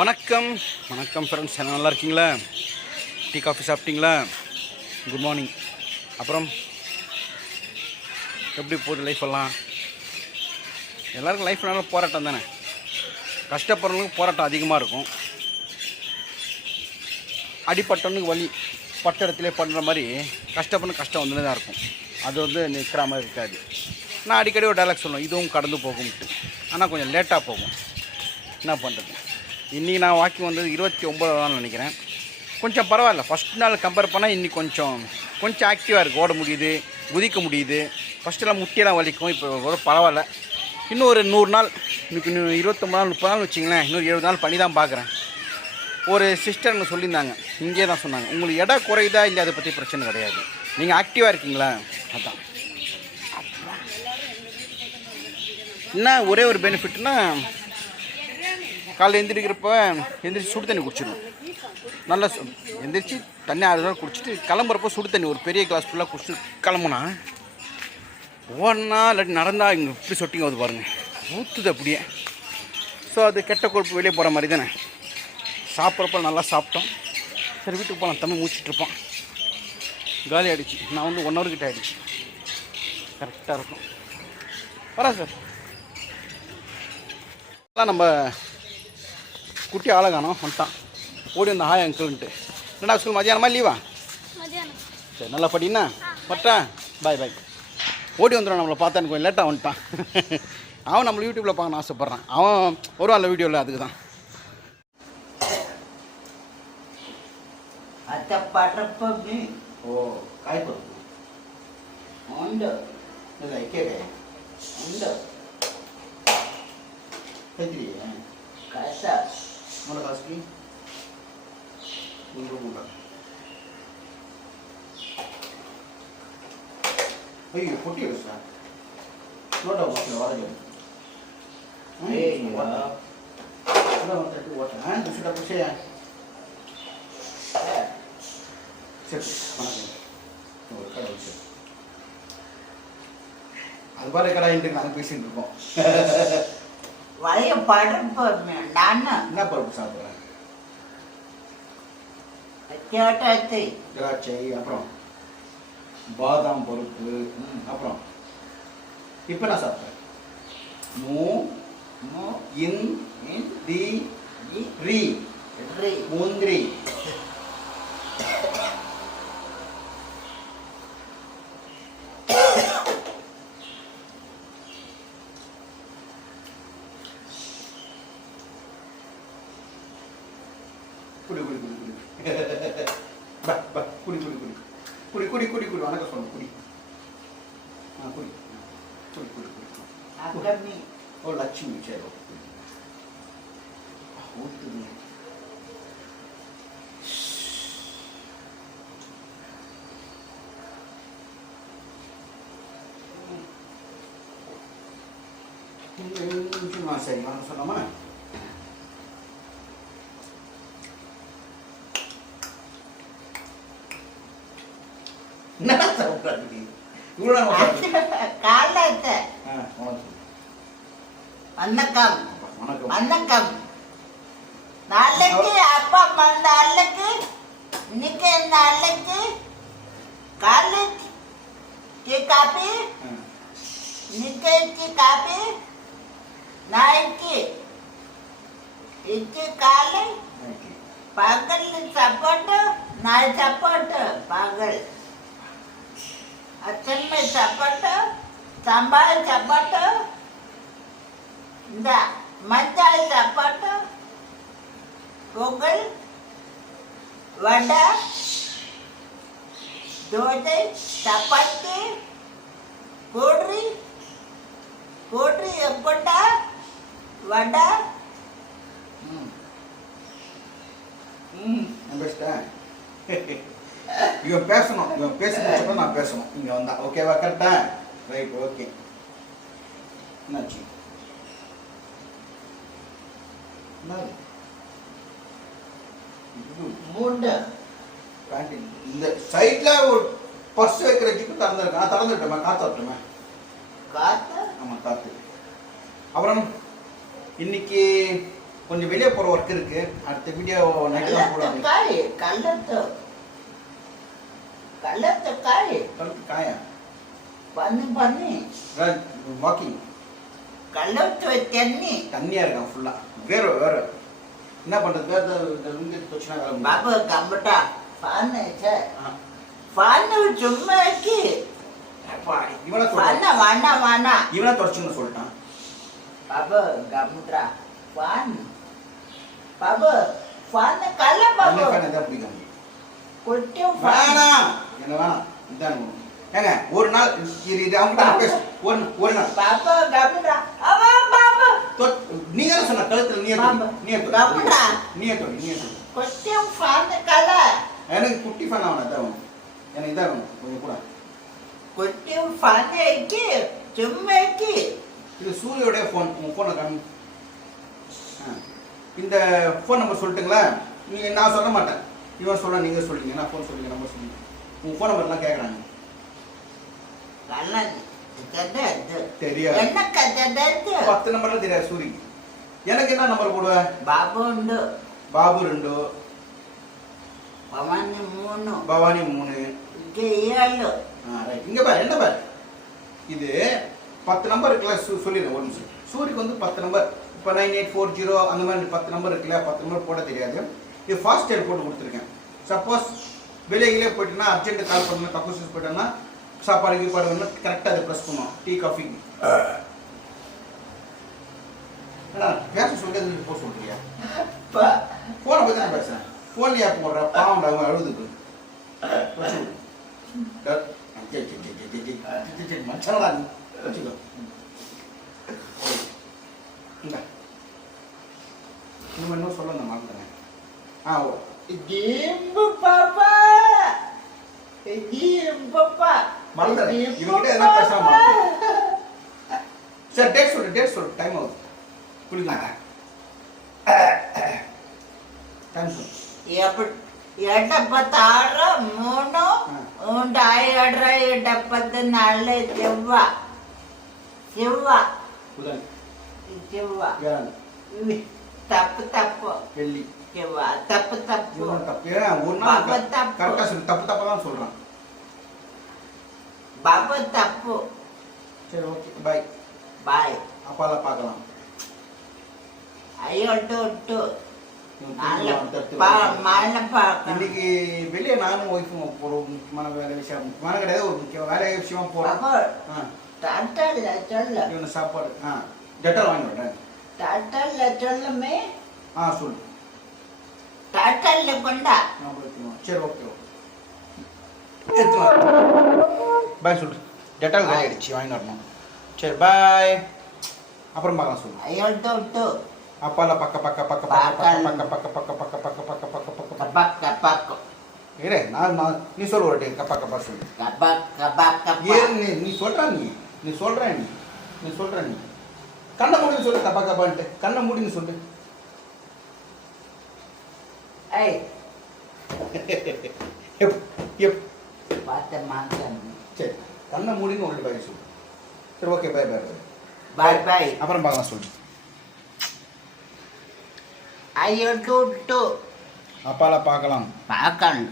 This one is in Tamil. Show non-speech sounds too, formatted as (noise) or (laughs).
வணக்கம். வணக்கம் ஃப்ரெண்ட்ஸ் எல்லாம் நல்லா இருக்கீங்களா? டீ காஃபி சாப்பிட்டீங்களா? குட் மார்னிங் அப்புறம் எப்படி போகுது லைஃப் எல்லாம்? எல்லாருக்கும் லைஃப்னால போராட்டம் தானே? கஷ்டப்படுறவங்களுக்கு போராட்டம் அதிகமாக இருக்கும். அடிப்பட்டவனுக்கு வழி பட்ட இடத்துல பண்ணுற மாதிரி கஷ்டப்படணும் கஷ்டம் வந்துட்டு தான் இருக்கும். அது வந்து நிற்கிற மாதிரி இருக்காது. நான் அடிக்கடி ஒரு டைலாக் சொல்லுவேன். இதுவும் கடந்து போகும்ட்டு. ஆனால் கொஞ்சம் லேட்டாக போகும். என்ன பண்ணுறது இன்றைக்கி நான் வாக்கிங் வந்தது இருபத்தி ஒம்பதான்னு நினைக்கிறேன். கொஞ்சம் பரவாயில்ல. ஃபஸ்ட் நாள் கம்பேர் பண்ணால் இன்றைக்கி கொஞ்சம் கொஞ்சம் ஆக்டிவாக இருக்குது ஓட முடியுது குதிக்க முடியுது. ஃபஸ்ட்டெல்லாம் முட்டியெல்லாம் வலிக்கும். இப்போ ஒரு பரவாயில்ல. இன்னும் ஒரு நூறு நாள் இன்னைக்கு இன்னும் இருபத்தொம்பது நாள் முப்பது நாள் வச்சிங்களேன். இன்னொரு எழுபது நாள் பண்ணி தான் பார்க்குறேன். ஒரு சிஸ்டர்னு சொல்லியிருந்தாங்க. இங்கே தான் சொன்னாங்க. உங்களுக்கு எடை குறையுதா இல்லை அதை பற்றி பிரச்சனை கிடையாது. நீங்கள் ஆக்டிவாக இருக்கீங்களா? அதான். என்ன ஒரே ஒரு பெனிஃபிட்னால் காலைல எந்திரிக்கிறப்ப எந்திரிச்சு சுடு தண்ணி குடிச்சிடணும் நல்லா சு- எந்திரிச்சு தண்ணி ஆறு நாள் குடிச்சிட்டு கிளம்புறப்போ சுடு தண்ணி ஒரு பெரிய கிளாஸ் ஃபுல்லாக குடிச்சிட்டு கிளம்புனா ஓடனா இல்லாட்டி நடந்தால் இங்கே இப்படி சொட்டிங்க வந்து பாருங்கள் ஊற்றுது அப்படியே. ஸோ அது கெட்ட கொழுப்பு வெளியே போகிற மாதிரி தானே. சாப்பிட்றப்ப நல்லா சாப்பிட்டோம். சரி வீட்டுக்கு போகலாம் தம்பி மூச்சிட்ருப்பான் காலி ஆகிடுச்சு நான் வந்து ஒன் ஹவர் கிட்ட ஆகிடுச்சு கரெக்டாக இருக்கும். வரா சார் நம்ம குட்டி ஆளை காணும் வந்துட்டான். ஓடி வந்தான் ஹாய் அங்கிள்ன்ட்டு என்னடா ஸ்கூல் மதியானமா லீவா சரி நல்லா படின்னா பட்டேன் பாய் பாய் ஓடி வந்துடும் நம்மளை பார்த்தா கொஞ்சம் லேட்டாக வந்துட்டான். (laughs) அவன் நம்மளை யூடியூப்பில் பார்க்கணும் ஆசைப்பட்றான். அவன் ஒரு அந்த வீடியோவில் அதுக்கு தான் கேட்க உண்டு? மூணு காசுக்கு மூன்று மூட்டை ஐயோ பொட்டி பிடிச்சையா சரி ஒரு கடை வச்சு அது பாரு கடாயின்ட்டு நாங்கள் பேசிட்டு இருக்கோம் வளைய பருப்பு நான் என்ன பருப்பு சாப்பிட்றேன் திராட்சை திராட்சை அப்புறம் பாதாம் பருப்பு அப்புறம். இப்போ நான் சாப்பிட்றேன். மூ மூ இன் இன் தி ரி. ரி. முந்திரி. குடி குடி குடி குடி வணக்கம் சொல்லு குடி ஆ குடி குடி குடி குடி அகமி ஓ லட்சுமி சரி ஓகே குடி ஊற்றுங்க நிமிஷமா சரி வாங்க சொல்லாமா என்ன சாப்பிட்றாங்க இவ்வளோ ஆ வணக்கம். வணக்கம். நாளைக்கு அப்பா வந்த அள்ளுக்கு இன்னைக்கு அள்ளுக்கு காலேஜ் டீ காபி. இன்னைக்கு காபி. நாளைக்கு இட்லி காலை. பகல் சப்பாட்டு நாய் சப்பாட்டு பகல். அச்சன்மை சப்பாட்டு சாம்பார் சப்பாட்டு இந்த மஞ்சள் சப்பாட்டு பொங்கல் வடை தோசை சப்பாத்தி பூரி பூரி எப்பட்டா வடை. ம். ம் நான் பேசிட்டேன் (laughs) இவன் பேசணும். இவன் பேசி முடிச்சப்ப நான் பேசணும். இங்கே வந்தா. ஓகேவா கரெக்டா? ரைட் ஓகே என்னாச்சு? இந்த சைடில் ஒரு பர்ஸ் வைக்கிற ஜிப்பு திறந்துருக்கேன் நான் திறந்துட்டேன் காற்று வரட்டுமே? காத்து? ஆமாம் காற்று அப்புறம் இன்னைக்கு கொஞ்சம் வெளியே போகிற ஒர்க் இருக்கு. அடுத்த வீடியோ நைட்டு தான் போடுவாங்க. કલર તો કાય કલર તો કાય பண்ணு பண்ணு வாக்கிங் கள்ளத்து தண்ணி. தண்ணியா இருக்கான் ஃபுல்லா வேற வேற. என்ன பண்றது? வேற இருந்து போச்சுன்னா பாபா கம்பட்டா. ஃபேன் ஃபேன் சும்மா இருக்கு. இவனை வேண்டாம் வேண்டாம் இவனை தொடச்சுன்னு சொல்லிட்டான். பாபா கம்பட்டா. ஃபேன் பாபா ஃபேன் கள்ள பாபா. கண்ணு தான் பிடிக்கும். கொட்டும் வேணாம். என்னவா? இதான் ஏங்க ஒரு நாள் அவங்க ஒரு ஒரு நாள். பாப்பா கப்புடா அவ சொன்ன கழுத்துல நீ நீ கப்புடா நீ நீ கொஸ்டின் ஃபார்ம் கலர் எனக்கு குட்டி ஃபன் ஆவன தான் எனக்கு இதான் வேணும். கூட. கொஸ்டின் ஃபன் ஏக்கி சும்மைக்கு இது ஃபோன் உங்க ஃபோனை காமி இந்த ஃபோன் நம்பர் சொல்லட்டுங்களா நீங்கள் நான் சொல்ல மாட்டேன். இவன் சொல்கிறேன் நீங்கள் சொல்லுங்க நான் ஃபோன் சொல்லுங்க நம்பர் சொல்லுங்கள் உன் ஃபோன் நம்பர்லாம் கேட்குறாங்க தெரியாது. பத்து நம்பர்லாம் தெரியாது சூரி. எனக்கு என்ன நம்பர் போடுவ? பாபு ரெண்டு பாபு ரெண்டு. பவானி மூணு. பவானி மூணு. ஏழு. இங்க பாரு என்ன பாரு? இது பத்து நம்பர் இருக்குல்ல சொல்லிடுறேன் ஒரு நிமிஷம். சூரிக்கு வந்து பத்து நம்பர் இப்போ நைன் எயிட் ஃபோர் ஜீரோ அந்த மாதிரி பத்து நம்பர் இருக்குல்ல பத்து நம்பர் போட தெரியாது. இது ஃபாஸ்ட் டேல் போட்டு கொடுத்துருக்கேன். சப்போஸ் வெளியே போயிட்டுனா அர்ஜென்ட் கால் பண்ணணும் சூஸ் போயிட்டோம்னா சாப்பாடு கீப்பாடு வேணும் கரெக்டாக அதை ப்ரெஸ் பண்ணுவோம். டீ காஃபி பேச சொல்லிட்டு போக சொல்றியா? ஃபோனை பற்றி நான் பேசுகிறேன் ஃபோன்லையா போடுற பாவம் அவங்க அழுதுக்கு மச்சனடா நீ. வச்சுக்கோ. இன்னும் இன்னும் மாட்டேன் ஆ கேம்பு பாப்பா. மறந்துடு இவங்கிட்ட எதாவது பேசாம சார் டேட் சொல்லு டேட் சொல்லு. டைம் ஆகுது. குளிக்கலாங்க டைம் சொல்லு. ಎಪ್ಪತ್ತಾರು ಮೂನು ಉಂಟು ಎರಡರ ಎಪ್ಪತ್ತು ನಾಳೆ ಚೆವ್ವ ಚೆವ್ವ ಚೆವ್ವ ತಪ್ಪು ஓகேவா? தப்பு தப்பு. இவன் தப்பு. ஏன் ஒரு நாள் தப்பு. கரெக்டாக சொல்லு. தப்பு தப்பாக தான் சொல்கிறான் பப தப்பு. சரி ஓகே பாய் பாய் அப்பால பார்க்கலாம். ஐயோ டூ டூ இவன் நல்ல நானும் ஒய்ஃபும் போகிறோம் முக்கியமான விஷயம் முக்கியமான கிடையாது ஒரு விஷயமா போகிறோம் பாபா ஆ. டாட்டால சாப்பாடு ஆ. டெட்டால் வாங்கி வரேன். டாட்டால சொல்லுமே. ஆ சொல்லு. கட்டல்ல கொண்டா சரி ஓகே பாய் சொல்லு டெட்டால் காலி ஆயிடுச்சு வாங்கி வரணும் சரி பாய் அப்புறம் பார்க்கலாம் சொல்லு ஐயோட்டோ விட்டு அப்பால பக்க பக்க பக்க பக்க பக்க பக்க பக்க பக்க பக்க பக்க பக்க பக்க பக்க பக்க பக்க இரு நான் நீ சொல்ல ஒரு கப்பா கப்பா சொல்லு கப்பா கப்பா கப்பா நீ நீ சொல்ற நீ நீ சொல்ற நீ நீ சொல்ற நீ கண்ணை மூடின்னு சொல்லு கப்பா கப்பான்ட்டு கண்ணை மூடின்னு சொல்லு ஏய் எப் எப் பார்த்த மாட்டேன் சரி கண்ணை மூடின்னு ஒரு பாய் சொல்லு. சரி ஓகே பாய் பாய் பாய் பாய் பாய் அப்புறம் பார்க்கலாம் சொல்லு. ஐயோ டூ அப்பால பார்க்கலாம். பார்க்கலாம்.